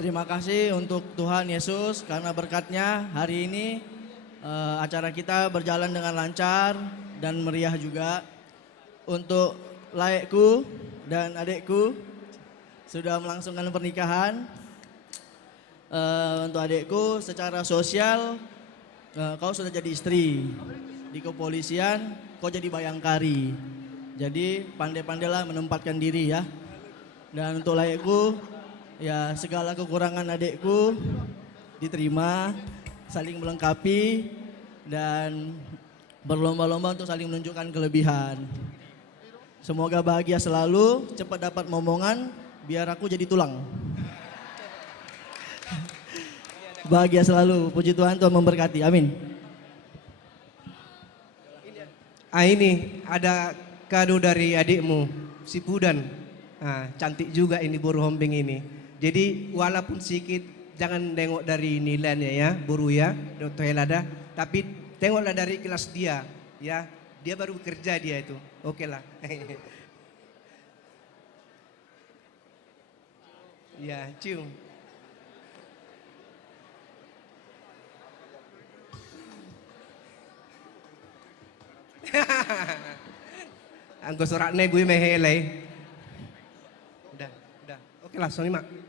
Terima kasih untuk Tuhan Yesus karena berkatnya hari ini acara kita berjalan dengan lancar dan meriah juga. Untuk layekku dan adekku sudah melangsungkan pernikahan. Untuk adekku secara sosial kau sudah jadi istri. Di kepolisian kau jadi bayangkari. Jadi pandai-pandailah menempatkan diri ya. Dan untuk layekku ya segala kekurangan adekku diterima, saling melengkapi dan berlomba-lomba untuk saling menunjukkan kelebihan. Semoga bahagia selalu, cepat dapat momongan, biar aku jadi tulang. Bahagia selalu, puji Tuhan, Tuhan memberkati, amin. Ini ada kado dari adikmu, si Pudan. Cantik juga ini boru hombeng ini. Jadi walaupun sedikit, jangan tengok dari nilainya ya, boru ya, Dr. Helada. Tapi tengoklah dari kelas dia, ya. Dia baru bekerja dia itu, oke lah. Ya, cium. Anggo sorak ne gue mehelai. Udah. Oke lah, Sony Mak.